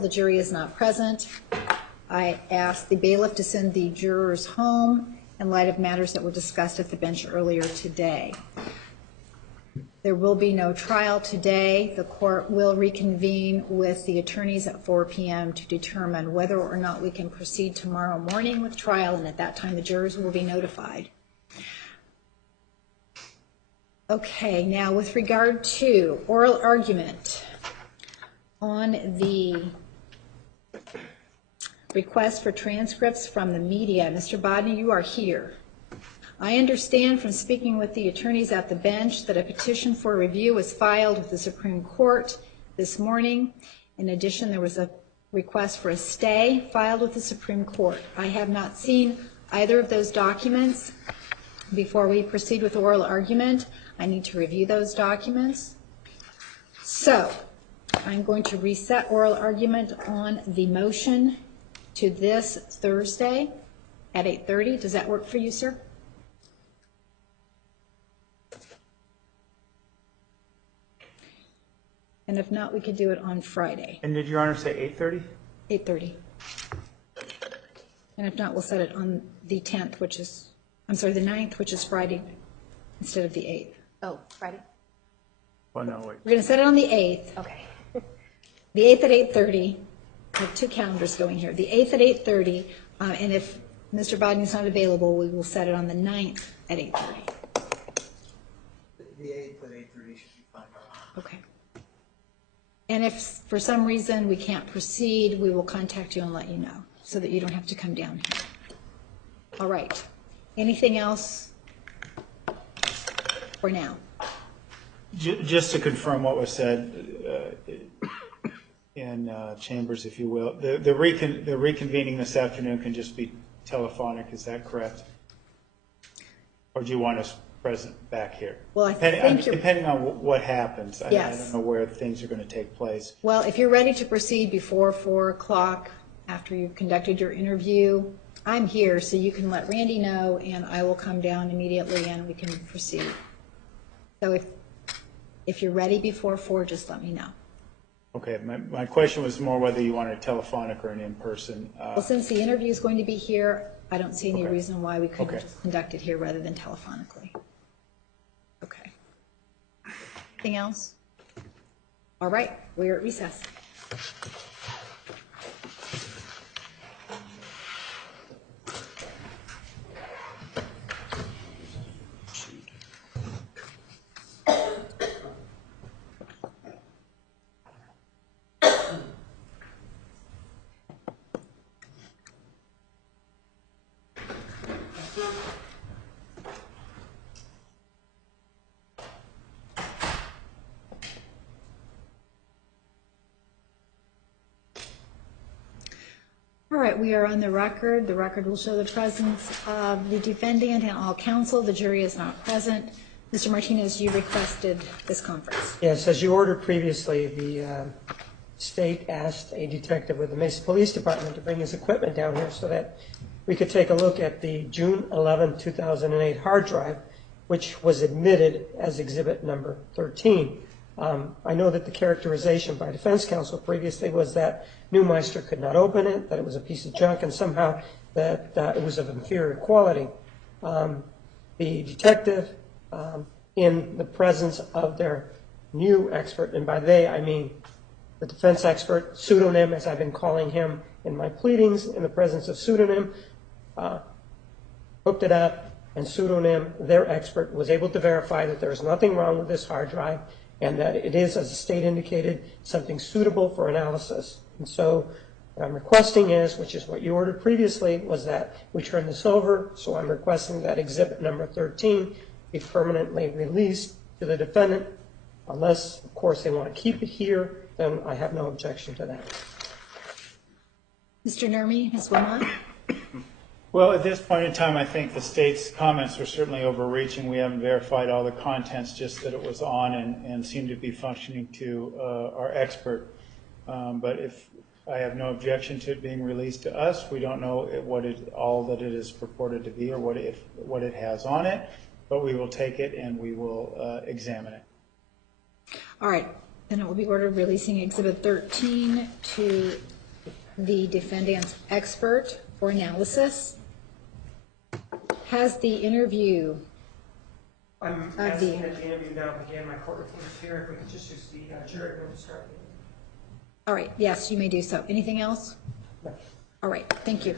The jury is not present. I ask the bailiff to send the jurors home in light of matters that were discussed at the bench earlier today. There will be no trial today. The court will reconvene with the attorneys at 4 p.m. to determine whether or not we can proceed tomorrow morning with trial, and at that time the jurors will be notified. Okay, now with regard to oral argument on the request for transcripts from the media. Mr. Bodney, you are here. I understand from speaking with the attorneys at the bench that a petition for review was filed with the Supreme Court this morning. In addition, there was a request for a stay filed with the Supreme Court. I have not seen either of those documents. Before we proceed with oral argument, I need to review those documents. So I'm going to reset oral argument on the motion to this Thursday at 8:30. Does that work for you, sir? And if not, we could do it on Friday. And did Your Honor say 8:30? 8:30. And if not, we'll set it on the 10th, which is, I'm sorry, the 9th, which is Friday, instead of the 8th. Oh, Friday? Well, no, wait. We're going to set it on the 8th. Okay. The 8th at 8:30. I have two calendars going here. The 8th at 8:30, and if Mr. Bodney is not available, we will set it on the 9th at 8:30. The 8th at 8:30 should be fine. Okay. And if for some reason we can't proceed, we will contact you and let you know so that you don't have to come down here. All right. Anything else for now? Just to confirm what was said in chambers, if you will, the reconvening this afternoon can just be telephonic. Is that correct? Or do you want us present back here? Well, I think depending on what happens. Yes. I don't know where things are going to take place. Well, if you're ready to proceed before 4 o'clock, after you've conducted your interview, I'm here, so you can let Randy know, and I will come down immediately, and we can proceed. So if you're ready before 4, just let me know. Okay. My question was more whether you wanted a telephonic or an in-person. Well, since the interview is going to be here, I don't see any Okay. reason why we couldn't Okay. just conduct it here rather than telephonically. Okay. Anything else? All right, we are at recess. All right, we are on the record. The record will show the presence of the defendant and all counsel. The jury is not present. Mr. Martinez, you requested this conference. Yes, as you ordered previously, the state asked a detective with the Mesa Police Department to bring his equipment down here so that we could take a look at the June 11, 2008 hard drive, which was admitted as exhibit number 13. I know that the characterization by defense counsel previously was that Neumeister could not open it, that it was a piece of junk, and somehow that it was of inferior quality. The detective, in the presence of their new expert, and by they I mean the defense expert, pseudonym, as I've been calling him in my pleadings, in the presence of pseudonym, hooked it up, and pseudonym, their expert, was able to verify that there is nothing wrong with this hard drive and that it is, as the state indicated, something suitable for analysis. And so what I'm requesting is, which is what you ordered previously, was that we turn this over. So I'm requesting that exhibit number 13 be permanently released to the defendant. Unless, of course, they want to keep it here, then I have no objection to that. Mr. Nurmi, Ms. Wilmot? Well, at this point in time, I think the state's comments were certainly overreaching. We haven't verified all the contents, just that it was on and seemed to be functioning to our expert. But if I have no objection to it being released to us, we don't know all that it is purported to be or what it has on it, but we will take it and we will examine it. All right. Then it will be ordered releasing Exhibit 13 to the defendant's expert for analysis. Has the interview I'm asking that the interview now begin. My court reporter's here. If we could just use the jury room to start. All right, yes, you may do so. Anything else? No. All right, thank you.